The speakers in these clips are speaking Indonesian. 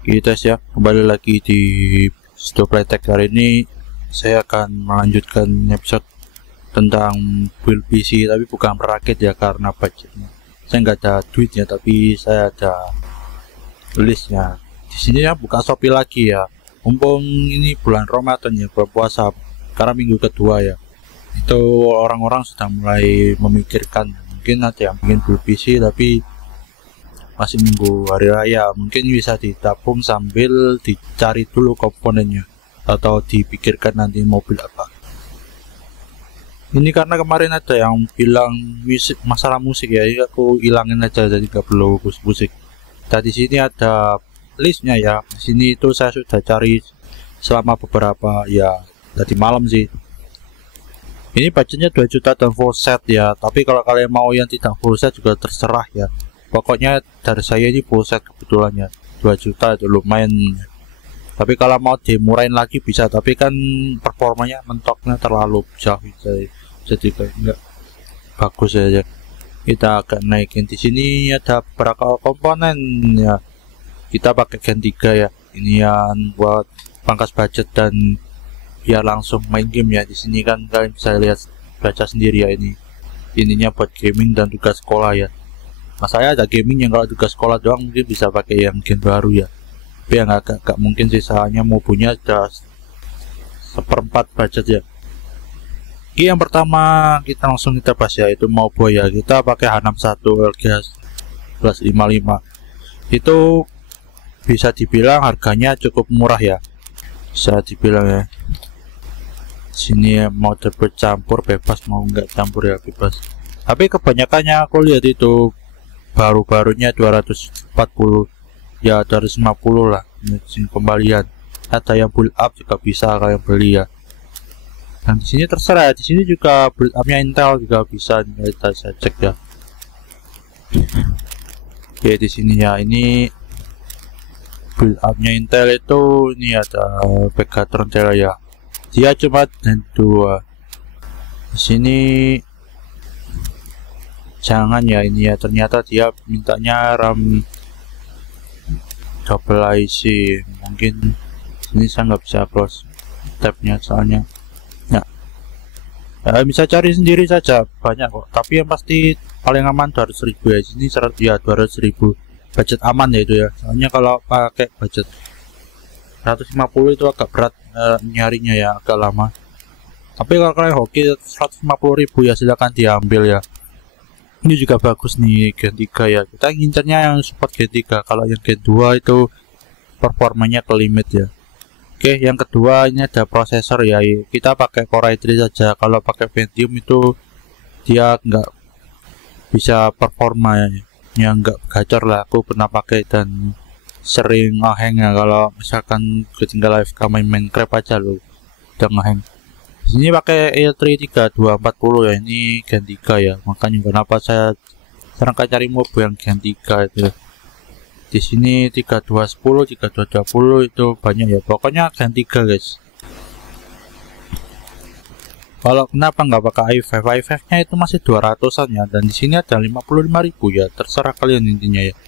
Kita ya, kembali lagi di Studio Playtech. Hari ini saya akan melanjutkan episode tentang build PC, tapi bukan merakit ya, karena budgetnya. Saya nggak ada duitnya, tapi saya ada listnya. Di sini ya buka Shopee lagi ya. Mumpung ini bulan Ramadan ya, bulan puasa, karena minggu kedua ya. Itu orang-orang sudah mulai memikirkan, mungkin ada yang bikin build PC tapi masih nunggu hari raya, mungkin bisa ditabung sambil dicari dulu komponennya atau dipikirkan nanti mobil apa. Ini karena kemarin ada yang bilang masalah musik ya, jadi aku ilangin aja, jadi nggak perlu musik. Nah, di sini ada listnya ya. Di sini itu saya sudah cari selama beberapa ya, tadi malam sih. Ini budgetnya 2 juta dan full set ya, tapi kalau kalian mau yang tidak full set juga terserah ya. Pokoknya dari saya ini full set kebetulan ya, 2 juta itu lumayan. Tapi kalau mau dimurahin lagi bisa, tapi kan performanya mentoknya terlalu jauh, jadi kayak enggak bagus aja. Kita agak naikin. Di sini ada beberapa komponen ya. Kita pakai Gen 3 ya. Ini yang buat pangkas budget dan biar langsung main game ya. Di sini kan kalian bisa lihat, baca sendiri ya, ini ininya buat gaming dan tugas sekolah ya. Nah, saya ada gaming yang kalau tugas sekolah doang mungkin bisa pakai yang gen baru ya. Tapi yang agak mungkin sih, soalnya mau punya sudah seperempat budget ya. Oke, yang pertama kita langsung kita bahas ya, itu Mauboy ya. Kita pakai H61 LGA 1155. Itu bisa dibilang harganya cukup murah ya. Bisa dibilang ya. Sini ya, mau bercampur bebas, mau nggak campur ya bebas. Tapi kebanyakannya aku lihat itu baru-barunya 240 ya, 250 lah kembalian. Ada yang build up juga bisa kalian beli ya. Dan di sini terserah ya, di sini juga build upnya Intel juga bisa, kita saya cek ya. Oke, di sini ya, ini build upnya Intel itu, ini ada Pegatron Tera ya. Dia cuma dan 2. Di sini jangan ya, ini ya, ternyata dia mintanya RAM double IC. Mungkin ini saya nggak bisa close tabnya soalnya ya. Bisa cari sendiri saja, banyak kok, tapi yang pasti paling aman 200.000 ya. Sini 100 ya, 200.000 budget aman ya itu ya. Soalnya kalau pakai budget 150 itu agak berat nyarinya ya, agak lama. Tapi kalau kalian hoki 150.000 ya silakan diambil ya. Ini juga bagus nih Gen 3 ya. Kita ngincernya yang support Gen 3. Kalau yang Gen 2 itu performanya ke limit ya. Oke, yang kedua ini ada prosesor ya. Kita pakai Core i3 saja. Kalau pakai Pentium itu dia nggak bisa performa ya. Yang nggak gacor lah. Aku pernah pakai dan sering ngehang ya. Kalau misalkan ketinggalan AFK main Minecraft aja loh, udah ngehang. Ini pakai i3 3240 ya, ini Gen 3 ya. Makanya kenapa saya serangkaian cari mobil yang Gen 3 itu. Di sini 3210, 3220 itu banyak ya. Pokoknya Gen 3 guys. Kalau kenapa nggak pakai i5? i5-nya itu masih 200-an ya, dan di sini ada 55.000 ya. Terserah kalian intinya ya.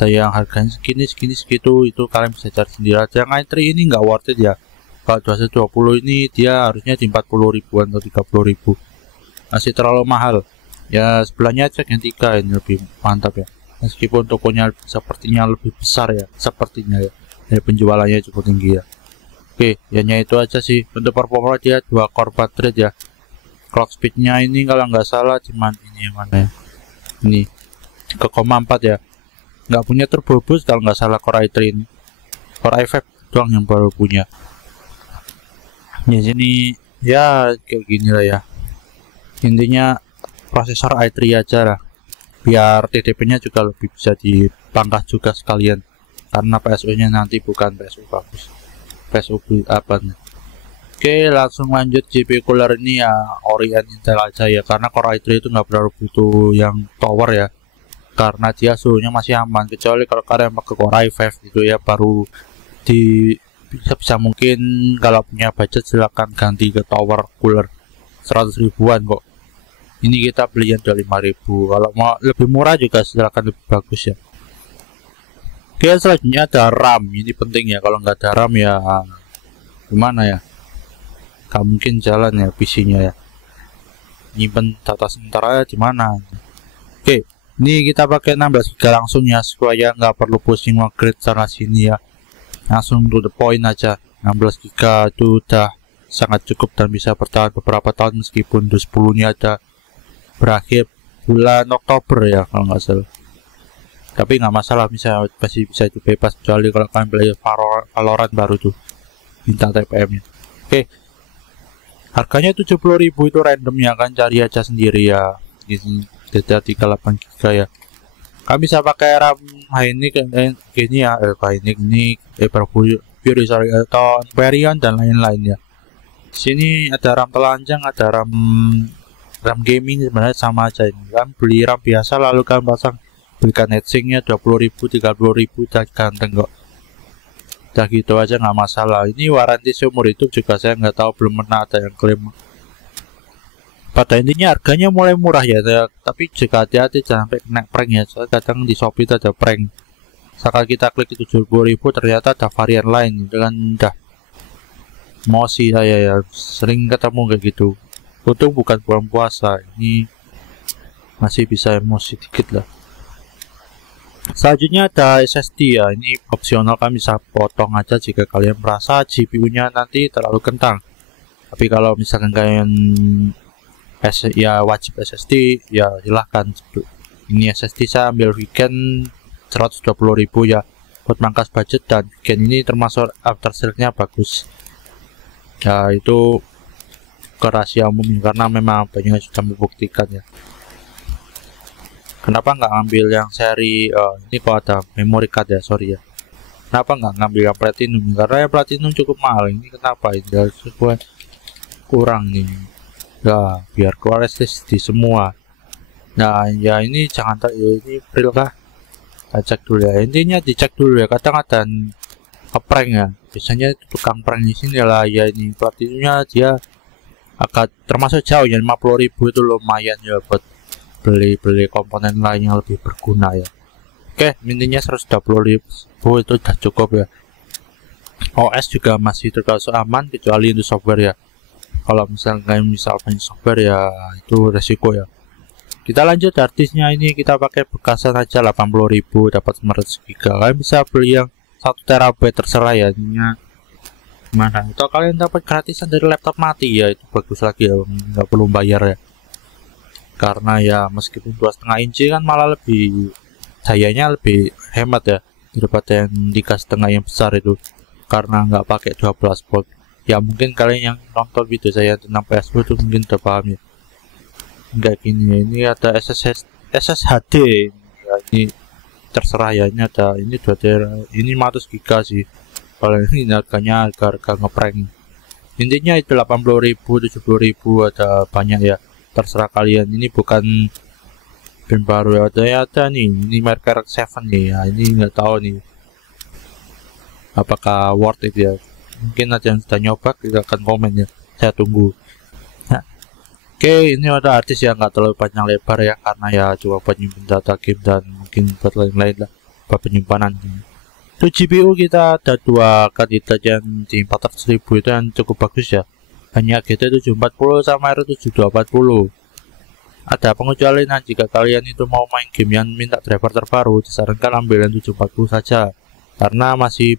Ada yang harganya segini segitu, itu kalian bisa cari sendiri aja. Yang i3 ini nggak worth it ya. Kalau 2120 ini dia harusnya di 40 ribuan atau 30 ribu, masih terlalu mahal ya. Sebelahnya aja Gen 3 ini lebih mantap ya, meskipun tokonya sepertinya lebih besar ya, sepertinya ya, dari penjualannya cukup tinggi ya. Oke, hanya itu aja sih. Untuk performa dia 2 core baterai ya. Clock speednya ini kalau nggak salah cuman ini, yang mana ya, ini 3,4 ya. Nggak punya turbo boost kalau nggak salah Core i3 ini. Core i5 doang yang baru punya. Di sini ya kayak gini lah ya. Intinya prosesor i3 aja lah, biar TDP-nya juga lebih bisa dipangkas juga sekalian, karena PSU-nya nanti bukan PSU bagus, PSU apa nih. Oke, langsung lanjut. GPU cooler ini ya Orient Intel aja ya, karena Core i3 itu nggak perlu butuh yang tower ya, karena dia suhunya masih aman. Kecuali kalau kalian pakai Core i5 itu ya, baru di bisa mungkin kalau punya budget silahkan ganti ke tower cooler 100 ribuan kok. Ini kita beli yang 25.000. Kalau mau lebih murah juga silahkan, lebih bagus ya. Oke, selanjutnya ada RAM. Ini penting ya, kalau nggak ada RAM ya gimana ya, nggak mungkin jalan ya PC-nya ya, nyimpen data sementara di mana. Oke, ini kita pakai 16 GB langsung ya, supaya nggak perlu pusing upgrade sana sini ya, langsung to the point aja. 16 GB itu udah sangat cukup dan bisa bertahan beberapa tahun, meskipun 10 nya ada berakhir bulan Oktober ya kalau nggak salah, tapi nggak masalah, masih bisa itu bebas, kecuali kalau kalian beli Valorant baru tuh minta TPM nya. Oke, harganya 70.000 itu random ya, kan cari aja sendiri ya. Ini DDR 38 GB ya. Kami bisa pakai RAM Hynix gini ya, Hynix ini Fury sorry, atau Varian dan lain-lain ya. Sini ada RAM telanjang, ada RAM gaming, sebenarnya sama aja. Ini kan beli RAM biasa lalu kan pasang, belikan heatsinknya 20.000 30.000 udah ganteng kok. Udah gitu aja nggak masalah. Ini waranti seumur hidup juga, saya nggak tahu, belum pernah ada yang klaim. Pada intinya harganya mulai murah ya, tapi juga hati-hati jangan sampai kena prank ya. Soalnya kadang di Shopee itu ada prank. Saat kita klik itu 70.000 ternyata ada varian lain, dengan udah emosi saya ya, sering ketemu kayak gitu. Untung bukan bulan puasa, ini masih bisa emosi dikit lah. Selanjutnya ada SSD ya, ini opsional, kami bisa potong aja jika kalian merasa GPU-nya nanti terlalu kentang. Tapi kalau misalkan kalian ya wajib SSD ya silahkan. Ini SSD saya ambil weekend 120.000 ya, buat mangkas budget, dan weekend ini termasuk aftersale-nya bagus. Ya itu ke rahasia umum karena memang banyak yang sudah membuktikan ya. Kenapa nggak ngambil yang seri ini, kalau ada memory card ya, sorry ya. Kenapa nggak ngambil yang platinum? Karena yang platinum cukup mahal. Ini kenapa ini sesuai kurang nih ya, biar keluar SSD semua. Nah ya ini jangan ini real kah, kita cek dulu ya. Intinya dicek dulu ya, kadang ada ngeprank ya, biasanya tukang prank di sini lah ya. Ini platinumnya dia agak termasuk jauh ya, 50.000 itu lumayan ya buat beli komponen lain yang lebih berguna ya. Oke, intinya 120.000 itu udah cukup ya. OS juga masih tergolong aman kecuali untuk software ya. Kalau misalnya banyak software ya itu resiko ya. Kita lanjut harddisknya, ini kita pakai bekasan aja 80.000 dapat 900 GB. Kalian bisa beli yang 1 TB terserah ya, ininya mana. Atau kalian dapat gratisan dari laptop mati ya, itu bagus lagi ya, nggak perlu bayar ya. Karena ya meskipun 2,5 inci kan malah lebih dayanya lebih hemat ya daripada yang 3,5 yang besar itu, karena nggak pakai 12 volt ya. Mungkin kalian yang nonton video saya tentang PS4 itu mungkin udah paham ya. Enggak gini, ini ada SSHD ya, ini terserah ya. Ini ada ini 2 TB, ini 500 GB sih. Kalau ini harganya harga ngeprank. Intinya itu 80.000 70.000 ada banyak ya, terserah kalian. Ini bukan game baru ya, ada nih, ini Merker 7 nih ya. Ini nggak tahu nih apakah worth it ya. Mungkin ada yang sudah nyoba, kita akan komen ya, saya tunggu. Nah, oke, ini ada artis yang nggak terlalu panjang lebar ya, karena ya cuma penyimpan data game dan mungkin buat lain-lain lah, buat penyimpanan. Itu GPU kita ada 2 kandidat yang di 400.000 itu yang cukup bagus ya, hanya GT 740 sama R7 240. Ada pengecualian, jika kalian itu mau main game yang minta driver terbaru, disarankan ambil yang 740 saja, karena masih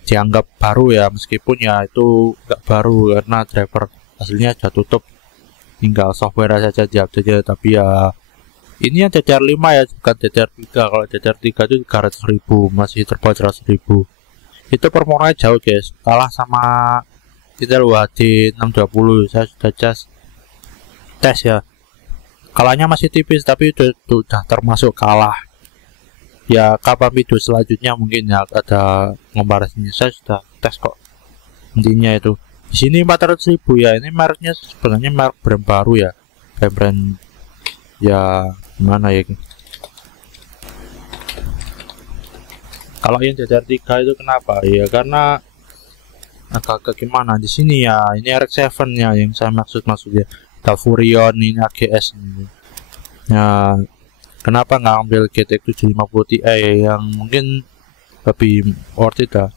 dianggap baru ya, meskipun ya itu nggak baru karena driver aslinya sudah tutup, tinggal software saja diupdate ya. Tapi ya ini yang DDR5 ya, bukan DDR3. Kalau DDR3 itu 300.000, masih terpaut 100.000. Itu performanya jauh guys, kalah sama Intel UHD 620. Saya sudah tes ya, kalahnya masih tipis, tapi udah termasuk kalah ya. Kapan video selanjutnya mungkin ya ada komparasinya, saya sudah tes kok. Intinya itu di sini 400.000 ya. Ini mereknya sebenarnya merek brand baru ya, brand ya gimana ya. Kalau yang DDR3 itu kenapa ya, karena agak gimana di sini ya. Ini RX 7 ya yang saya maksudnya Furion, ini AGS ini ya. Kenapa nggak ambil GTX 750 Ti yang mungkin lebih worth it lah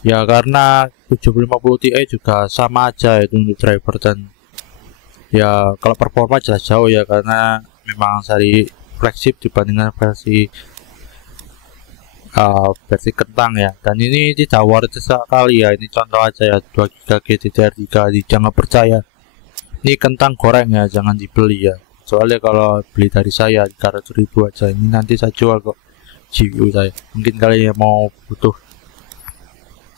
ya, karena 7050 Ti juga sama aja itu untuk driver, dan ya kalau performa jelas jauh ya, karena memang seri flagship dibandingkan versi kentang ya. Dan ini tidak worth it sekali ya, ini contoh aja ya, 2 GB GDDR3, jangan percaya ini kentang goreng ya, jangan dibeli ya, soalnya kalau beli dari saya 300.000 aja, ini nanti saya jual kok GPU saya, mungkin kalian yang mau butuh.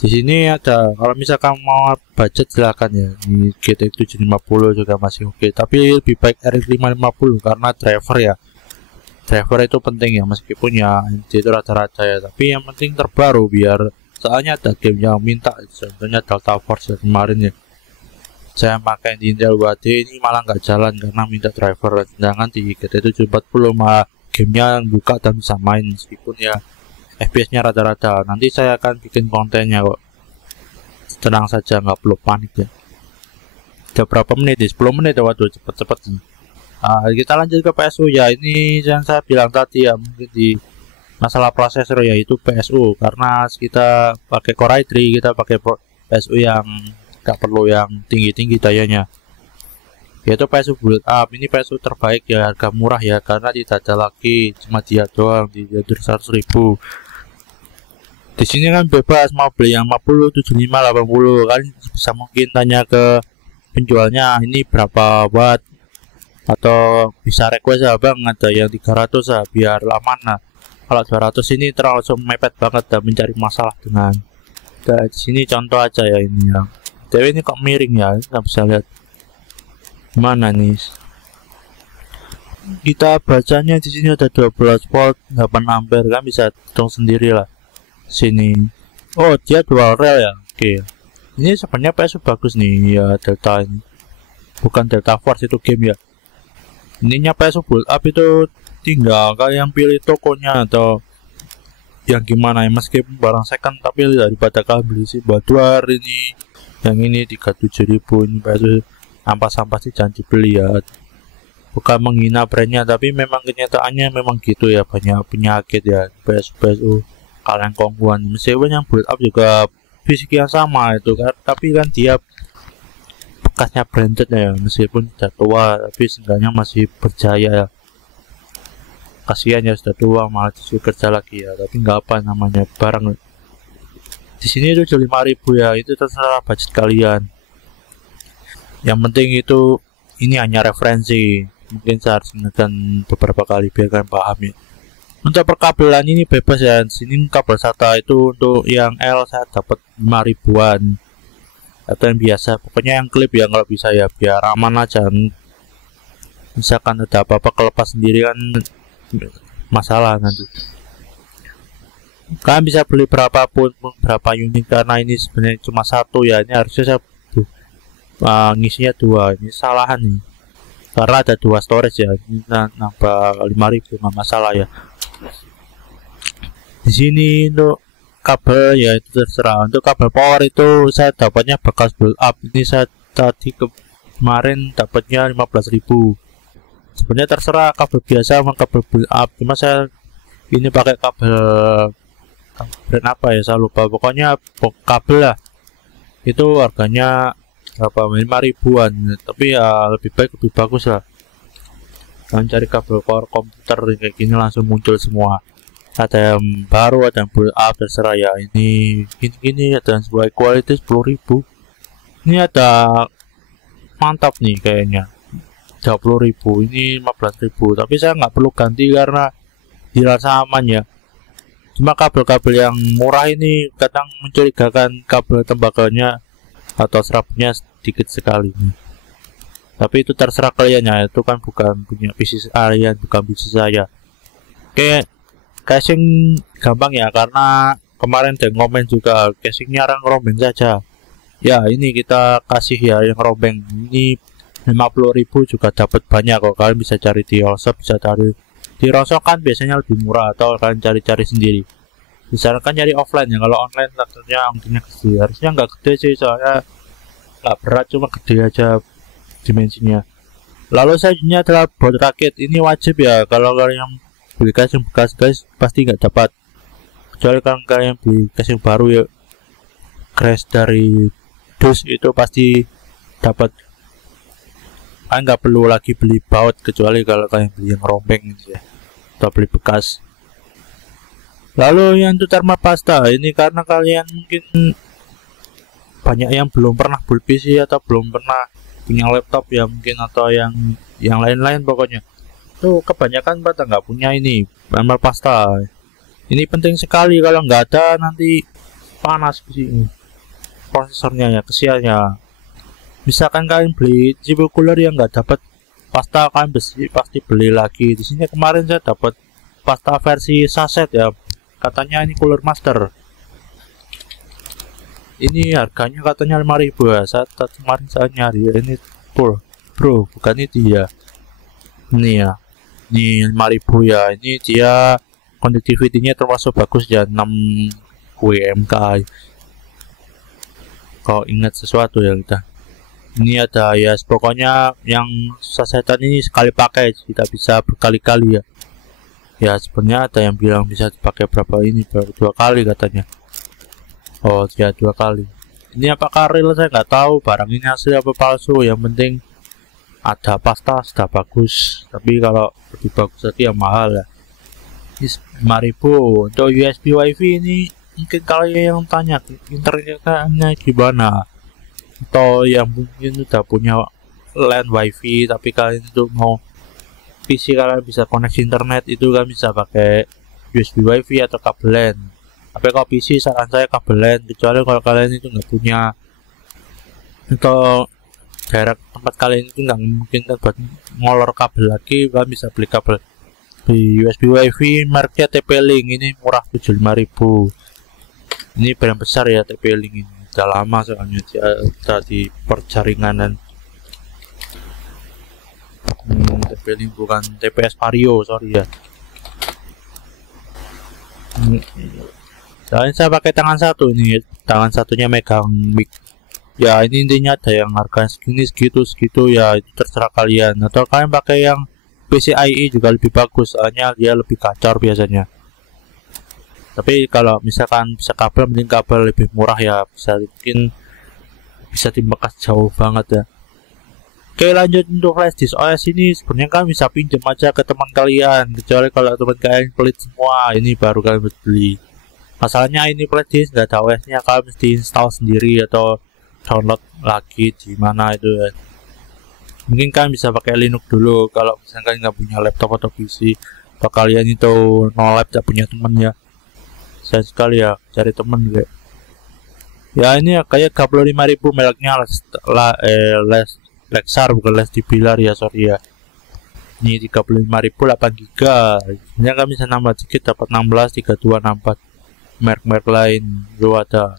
Di sini ada, kalau misalkan mau budget silahkan ya, ini GTX 750 juga masih oke, tapi lebih baik RX 550 karena driver ya, driver itu penting ya, meskipun ya itu rata-rata ya, tapi yang penting terbaru, biar soalnya ada game yang minta, contohnya Delta Force ya, kemarin ya saya pakai di Intel UHD ini malah nggak jalan karena minta driver, sedangkan di GTX 740 malah gamenya buka dan bisa main, meskipun ya FPS nya rata-rata. Nanti saya akan bikin kontennya kok, tenang saja, nggak perlu panik ya. Udah berapa menit ya? 10 menit ya, waduh cepet-cepet. Kita lanjut ke PSU ya, ini yang saya bilang tadi ya, mungkin di masalah prosesor yaitu PSU, karena kita pakai Core i3, kita pakai PSU yang nggak perlu yang tinggi-tinggi dayanya, yaitu PSU build up. Ini PSU terbaik ya, harga murah ya, karena tidak ada lagi, cuma dia doang di 100.000. Di sini kan bebas mau beli yang 50, 75, 80, kan bisa mungkin tanya ke penjualnya ini berapa watt, atau bisa request ya bang ada yang 300 ya biar aman. Nah kalau 200 ini terlalu mepet banget dan mencari masalah dengan. Nah, di sini contoh aja ya, ini ya, tapi ini kok miring ya, nggak bisa lihat mana nih. Kita bacanya di sini ada 12 volt 8 ampere, kan bisa hitung sendiri lah sini. Oh dia dual rail ya, oke. Ini sebenarnya PSU bagus nih ya, Delta ini bukan Delta Force itu game ya. Ininya PSU build up itu tinggal kalian pilih tokonya atau yang gimana ya, meskipun barang second, tapi daripada kalian beli sih buat 2 hari ini, yang ini 37.000, ini PSU sampah-sampah sih jangan dibeli ya. Bukan menghina brandnya, tapi memang kenyataannya memang gitu ya, banyak penyakit ya PSU kalian kongguan. Meskipun yang build up juga fisik yang sama itu kan, tapi kan dia bekasnya branded ya, meskipun sudah tua tapi seenggaknya masih berjaya ya. Kasihan ya sudah tua malah disuruh kerja lagi ya, tapi nggak apa namanya barang. Di sini itu 5.000 ya, itu terserah budget kalian. Yang penting itu ini hanya referensi, mungkin saya harus ingatkan beberapa kali biar kalian paham ya. Untuk perkabelan ini bebas ya, sini kabel SATA itu untuk yang L saya dapat 5.000-an, atau yang biasa pokoknya yang klip ya kalau bisa ya, biar aman aja. Misalkan ada apa-apa kelepas sendiri kan masalah nanti. Kalian bisa beli berapapun, berapa unit, karena ini sebenarnya cuma satu ya, ini harusnya saya ngisinya 2, ini salahan nih karena ada 2 storage ya, ini nambah 5.000 nggak masalah ya. Di sini untuk kabel ya itu terserah. Untuk kabel power itu saya dapatnya bekas build up, ini saya tadi kemarin dapatnya 15.000. Sebenarnya terserah kabel biasa sama kabel build up, cuma saya ini pakai kabel brand apa ya saya lupa, pokoknya kabel lah itu harganya berapa, 5.000-an, tapi ya lebih baik lebih bagus lah. Kalian cari kabel power komputer kayak gini langsung muncul semua, ada yang baru, ada yang build up, terserah ya. Ini gini ada yang sesuai quality 10.000. Ini ada mantap nih kayaknya 30.000, ini 15.000, tapi saya nggak perlu ganti karena dirasa aman ya. Cuma kabel-kabel yang murah ini kadang mencurigakan, kabel tembakaunya atau serabnya sedikit sekali. Tapi itu terserah kalian ya, itu kan bukan punya bisnis kalian, bukan bisnis saya. Oke, casing gampang ya, karena kemarin ada ngomen juga casingnya orang rombeng saja ya. Ini kita kasih ya yang rombeng, ini 50.000 juga dapat banyak kok. Kalian bisa cari di Allshop, bisa cari di Rosok kan biasanya lebih murah, atau kalian cari-cari sendiri. Misalkan nyari offline ya, kalau online tentunya ongkirnya gede, harusnya nggak gede sih soalnya nggak berat, cuma gede aja dimensinya. Lalu selanjutnya adalah board rakit, ini wajib ya kalau kalian beli casing bekas guys pasti nggak dapat, kecuali kalau kalian beli casing baru ya crash dari dus itu pasti dapat. Kalian nggak perlu lagi beli baut kecuali kalau kalian beli yang rombeng gitu ya, atau beli bekas. Lalu yang untuk thermopasta ini karena kalian mungkin banyak yang belum pernah build PC atau belum pernah punya laptop ya mungkin, atau yang lain-lain pokoknya tuh kebanyakan pada nggak punya ini thermopasta. Ini penting sekali, kalau nggak ada nanti panas sih prosesornya ya, kesiannya. Misalkan kalian beli CPU cooler yang nggak dapat pasta, kalian pasti beli lagi. Di sini kemarin saya dapat pasta versi saset ya, katanya ini Cooler Master. Ini harganya katanya 5.000 ya. Kemarin saya nyari ini full bro, bukan itu ya. Ini ya, ini 5.000 ya. Ini dia conductivity-nya termasuk bagus ya, 6 WMK. Kalau ingat sesuatu ya kita. Ini ada ya, pokoknya yang sasetan ini sekali pakai, tidak bisa berkali-kali ya. Ya sebenarnya ada yang bilang bisa dipakai berapa ini, baru 2 kali katanya. Oh ya 2 kali. Ini apakah real saya nggak tahu, barang ini asli apa palsu. Yang penting ada pasta sudah bagus, tapi kalau lebih bagus lagi ya mahal ya. Ini 5.000. Untuk USB WiFi ini mungkin kalian yang tanya internetnya gimana, atau yang mungkin sudah punya LAN WiFi tapi kalian itu mau PC kalian bisa koneksi internet, itu kan bisa pakai USB WiFi atau kabel LAN. Tapi kalau PC saran saya kabel LAN, kecuali kalau kalian itu nggak punya, atau jarak tempat kalian itu nggak mungkin buat ngolor kabel lagi, kalian bisa beli kabel di USB WiFi mereknya TP-Link. Ini murah 75.000. Ini brand besar ya TP-Link ini, udah lama soalnya dia ada di perjaringan. TP-Link bukan TPS Vario, sorry ya. Dan saya pakai tangan satu ini, tangan satunya megang mic. Ya ini intinya ada yang harga segini segitu ya, itu terserah kalian. Atau kalian pakai yang PCIe juga lebih bagus, soalnya dia lebih gacor biasanya. Tapi kalau misalkan bisa kabel, mending kabel lebih murah ya, mungkin bisa dibekas jauh banget ya. Oke lanjut untuk flash disk OS ini, sebenarnya kan bisa pinjam aja ke teman kalian, kecuali kalau teman kalian pelit semua, ini baru kalian beli. Masalahnya ini flash disk nggak ada OS nya, kalian mesti install sendiri atau download lagi di mana itu ya. Mungkin kalian bisa pakai Linux dulu kalau misalkan nggak punya laptop atau PC, atau kalian itu no lab tidak punya teman ya. Saya sekali ya cari temen kayak ya. Ini ya kayak 35.000 mereknya Lexar, bukan Les Dibilar ya, sorry ya. Ini 35.000 8 GB. Ini kan bisa nambah dikit, dapat 16 32 64 merek lain lu ada.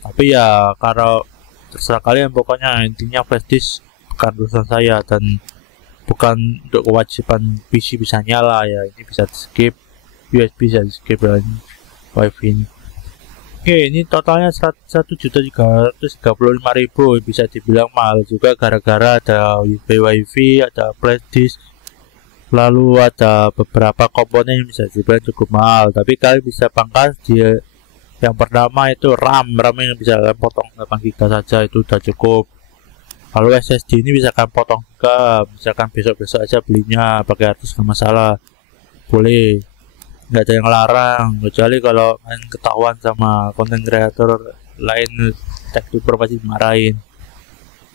Tapi ya kalau terserah kalian, pokoknya intinya flash disk bukan urusan saya dan bukan untuk kewajiban PC bisa nyala ya. Ini bisa di skip, USB bisa di skip dan WiFi ini. Oke, ini totalnya 1.335.000, bisa dibilang mahal juga gara-gara ada USB WiFi, ada flash disk, lalu ada beberapa komponen yang bisa dibilang cukup mahal. Tapi kalian bisa pangkas dia. Yang pertama itu RAM yang bisa kalian potong 8 GB saja, itu udah cukup. Lalu SSD ini bisa kalian potong juga, misalkan besok-besok aja belinya pakai harddisk nggak masalah, boleh, nggak ada yang larang, kecuali kalau kalian ketahuan sama konten kreator lain, tekniker pasti dimarahin.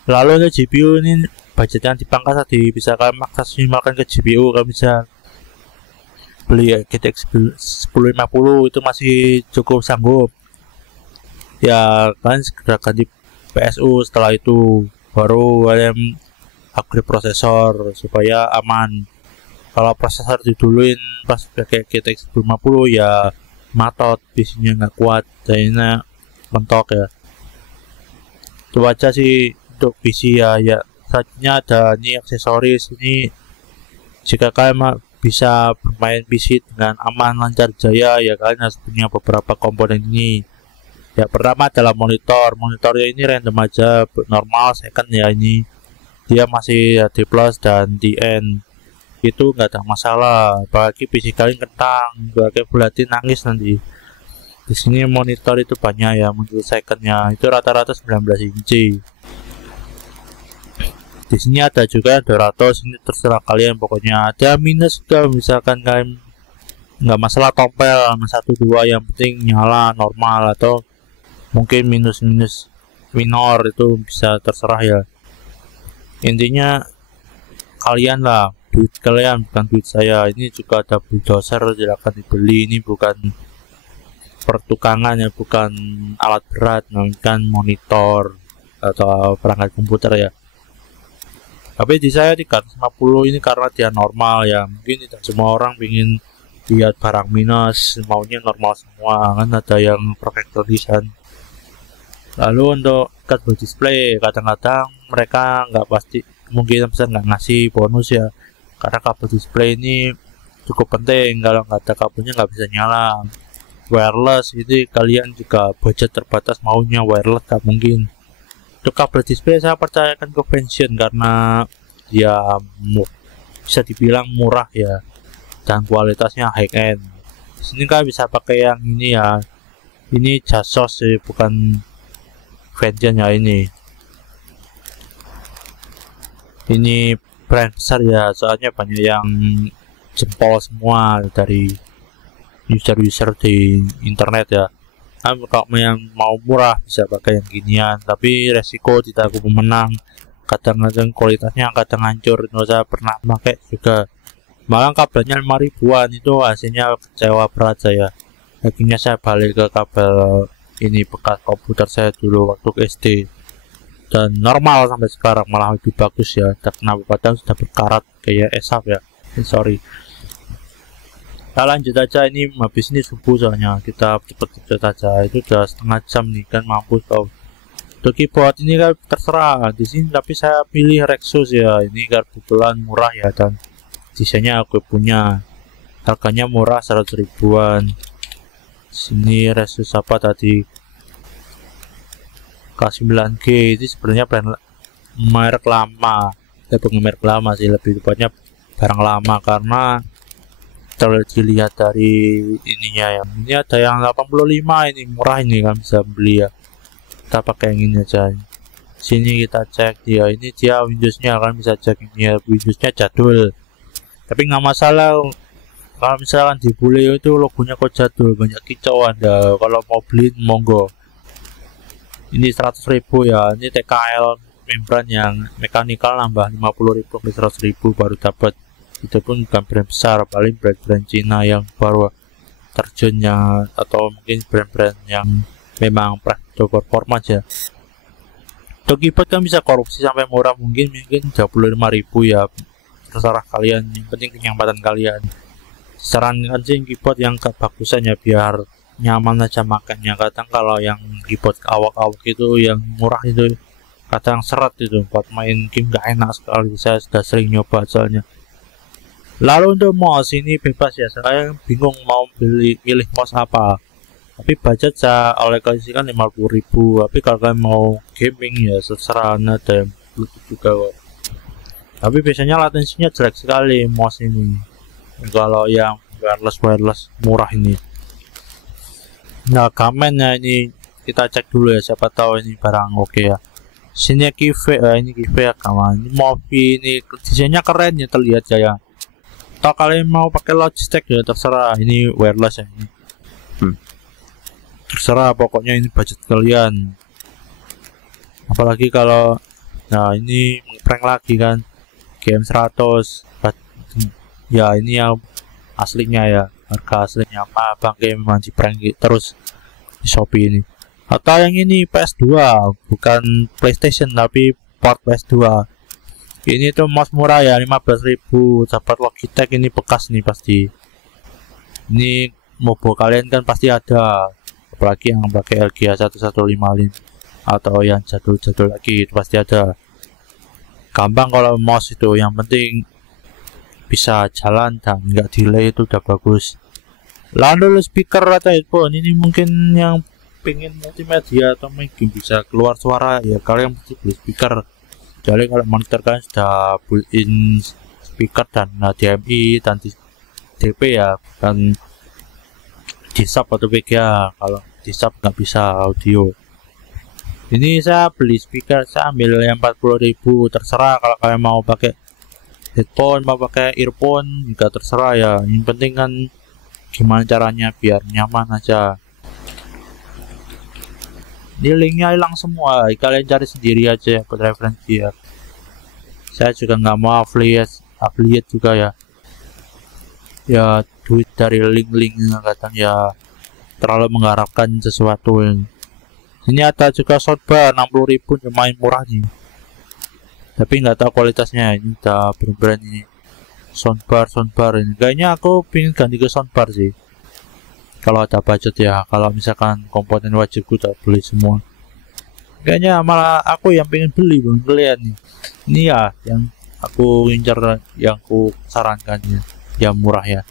Lalu untuk GPU ini budget yang dipangkas tadi, bisa kalian maksimalkan ke GPU, kalian bisa beli GTX 1050, itu masih cukup sanggup ya. Kalian segera ganti PSU, setelah itu baru kalian upgrade prosesor supaya aman. Kalau prosesor diduluin pas pakai GTX 1050 ya matot, PC-nya nggak kuat, jadinya mentok ya. Itu aja sih untuk PC ya. Selanjutnya ada ini aksesoris. Ini jika kalian bisa bermain PC dengan aman lancar jaya ya, kalian harus punya beberapa komponen ini. Ya pertama adalah monitornya ini random aja, normal, second ya ini dia masih HD plus dan DN. itu nggak ada masalah, apalagi PC kalian kentang, pakai buletin nangis nanti. Di sini monitor itu banyak ya, menyelesaikannya itu rata-rata 19 inci. Di sini ada juga 200, ini terserah kalian, pokoknya ada minus juga, misalkan kalian nggak masalah tompel sama 1 2, yang penting nyala normal, atau mungkin minus minor itu bisa terserah ya. Intinya kalian lah, duit kalian bukan duit saya. Ini juga ada bulldozer, silakan dibeli, ini bukan pertukangan ya, bukan alat berat, melainkan monitor atau perangkat komputer ya. Tapi di saya 350 ini karena dia normal ya, mungkin tidak semua orang ingin lihat barang minus, maunya normal semua, kan ada yang protector design. Lalu untuk cardboard display, kadang-kadang mereka nggak pasti, mungkin bisa nggak ngasih bonus ya, karena kabel display ini cukup penting, kalau nggak ada kabelnya nggak bisa nyala. Wireless ini kalian juga budget terbatas, maunya wireless nggak mungkin. Untuk kabel display saya percayakan ke Vention karena dia bisa dibilang murah ya, dan kualitasnya high end. Sini kan bisa pakai yang ini ya, ini Jasos sih, bukan Vention ya. Ini brand besar ya, soalnya banyak yang jempol semua dari user-user di internet ya. Kalau yang mau murah bisa pakai yang ginian, tapi resiko tidak aku menang, kadang-kadang kualitasnya kadang hancur. Saya pernah pakai juga, malah kabelnya 5 ribuan, itu hasilnya kecewa berat saya. Akhirnya saya balik ke kabel ini bekas komputer saya dulu waktu ke SD, dan normal sampai sekarang, malah lebih bagus ya. Tak kenapa, padahal sudah berkarat kayak esap ya. Sorry. Kita lanjut aja, ini habis ini subuh soalnya, kita cepet-cepet aja, itu udah setengah jam nih kan, mampus kau. Untuk keyboard ini kan terserah di sini, tapi saya pilih Rexus ya, ini kebetulan murah ya, dan desainnya aku punya, harganya murah 100 ribuan. Sini Rexus apa tadi, K9G, ini sebenarnya brand merek lama, bukan merek lama sih, lebih tepatnya barang lama, karena dilihat dari ininya ya. Ini ada yang 85, ini murah, ini kan bisa beli ya. Kita pakai yang ini aja. Sini kita cek dia, ini dia Windowsnya, kan bisa cek ini ya, Windowsnya jadul. Tapi nggak masalah kalau misalkan dibeli itu logonya kok jadul, banyak kicau Anda. Kalau mau beli monggo. Ini 100 ribu ya, ini TKL membran yang mekanikal nambah 50 ribu ke 100 ribu baru dapat. Itu pun bukan brand besar, paling brand-brand Cina yang baru terjunnya, atau mungkin brand-brand yang memang praktis performance ya. Untuk keyboard kan bisa korupsi sampai murah, mungkin 25 ribu ya, terserah kalian, yang penting kenyamanan kalian. Sarankan sih keyboard yang kebagusan ya, biar nyaman aja makannya. Kadang kalau yang keyboard awak-awak itu yang murah itu kadang seret itu, buat main game gak enak sekali, saya sudah sering nyoba soalnya. Lalu untuk mouse ini bebas ya, saya bingung mau pilih mouse apa, tapi budget saya alokasikan 50 ribu. Tapi kalau kalian mau gaming ya terserah, ada yang Bluetooth juga kok. Tapi biasanya latensinya jelek sekali mouse ini kalau yang wireless murah ini. Nah, kamennya ini kita cek dulu ya, siapa tahu ini barang oke ya. Sini Kive, ini Kive ya kawan, ini Movi, ini desainnya keren ya, terlihat ya. Atau kalian mau pakai Logitech ya terserah, ini wireless ya ini. Terserah, pokoknya ini budget kalian. Apalagi kalau, nah ini prank lagi kan, GM100 ya, ini yang aslinya ya, harga aslinya apa bangke, memang di prank terus di Shopee ini. Atau yang ini PS2, bukan PlayStation tapi port PS2. Ini tuh mouse murah ya, 15 ribu, dapat Logitech, ini bekas nih pasti. Ini mobo kalian kan pasti ada, apalagi yang pakai LGA 1155 atau yang jadul-jadul lagi itu pasti ada. Gampang kalau mouse itu, yang penting bisa jalan dan nggak delay, itu udah bagus. Lalu speaker atau headphone, ini mungkin yang pengen multimedia atau mungkin bisa keluar suara ya, kalian mesti beli speaker. Jadi kalau monitor kalian sudah built-in speaker dan HDMI dan DP ya, dan di sub atau VGA. Kalau di sub nggak bisa audio. Ini saya beli speaker, saya ambil yang 40.000, terserah kalau kalian mau pakai headphone, mau pakai earphone juga terserah ya. Yang penting kan gimana caranya biar nyaman aja. Ini linknya hilang semua, kalian cari sendiri aja ya buat referensi ya. Saya juga nggak mau affiliate juga ya. Ya duit dari link-link kadang ya terlalu mengharapkan sesuatu. Ini ada juga soundbar 60.000, lumayan murah nih. Tapi nggak tahu kualitasnya. Ini udah bener-bener ini soundbar ini. Kayaknya aku pengen ganti ke soundbar sih. Kalau ada budget ya. Kalau misalkan komponen wajib udah beli semua. Kayaknya malah aku yang pengen beli bang kalian nih. Ini ya yang aku incar, yang aku sarankan ya. Yang murah ya.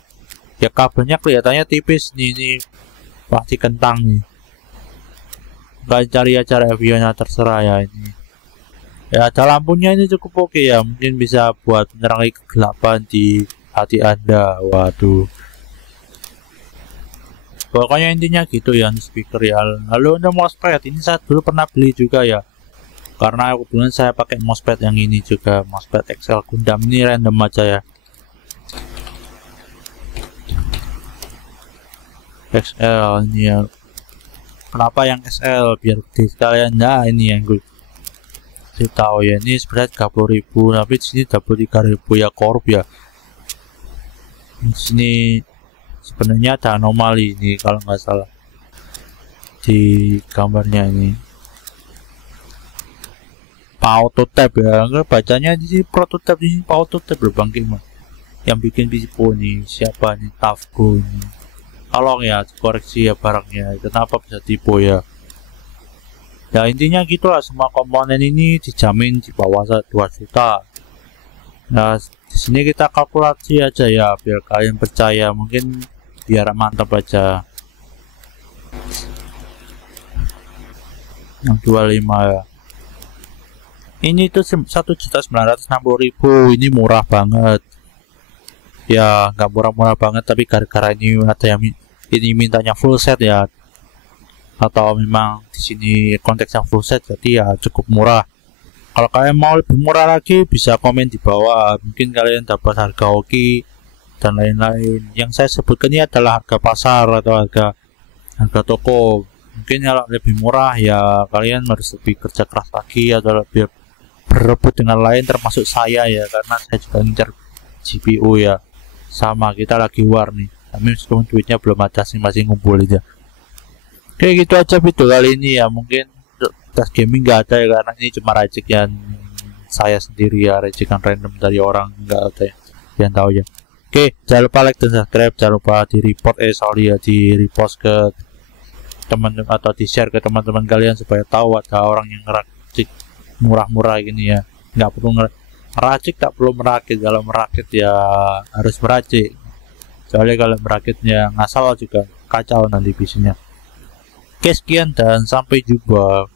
Ya kabelnya kelihatannya tipis nih. Ini pasti kentang nih. Kalian cari aja reviewnya, terserah ya ini. Ya ada lampunya ini cukup oke ya, mungkin bisa buat menerangi kegelapan di hati Anda. Waduh. Pokoknya intinya gitu ya speaker ya. Lalu untuk mousepad ini saya dulu pernah beli juga ya. Karena kebetulan saya pakai mousepad yang ini juga, mousepad XL Gundam, ini random aja ya. XL ini ya. Kenapa yang SL biar gede sekalian? Nah ini yang gue tahu ya, ini sebenarnya 30.000 tapi di sini dapat 3.000 ya, korup ya. Di sini sebenarnya ada anomali ini kalau nggak salah di gambarnya ini. Prototype ya, enggak bacanya di sini prototype, ini prototype berbangkit mah. Yang bikin PC nih siapa nih? Tafgo ini. Tolong ya koreksi ya barangnya, kenapa bisa tipu ya. Ya intinya gitulah, semua komponen ini dijamin di bawah 2 juta. Nah di sini kita kalkulasi aja ya biar kalian percaya, mungkin biar mantap aja. Yang 25 ya. Ini tuh 1.960.000, ini murah banget. Ya nggak murah-murah banget, tapi gara-gara ini ada yang ini mintanya full set ya, atau memang di sini konteksnya full set, jadi ya cukup murah. Kalau kalian mau lebih murah lagi bisa komen di bawah, mungkin kalian dapat harga oke dan lain-lain. Yang saya sebutkan ini adalah harga pasar atau harga toko. Mungkin kalau lebih murah ya kalian harus lebih kerja keras lagi atau lebih berebut dengan lain, termasuk saya ya, karena saya juga ngincar GPU ya. Sama kita lagi war nih, tapi meskipun duitnya belum ada sih, masih ngumpul aja. Oke gitu aja video kali ini ya, mungkin tes gaming nggak ada ya, karena ini cuma racikan saya sendiri ya, racikan random dari orang, nggak ada yang tahu ya. Oke, jangan lupa like dan subscribe, jangan lupa di report di repost ke teman-teman atau di share ke teman-teman kalian supaya tahu ada orang yang ngeracik murah-murah gini ya. Nggak perlu meracik, tak perlu merakit. Kalau merakit ya harus meracik, soalnya kalau merakitnya ngasal juga kacau nanti bisnisnya. Oke sekian dan sampai jumpa.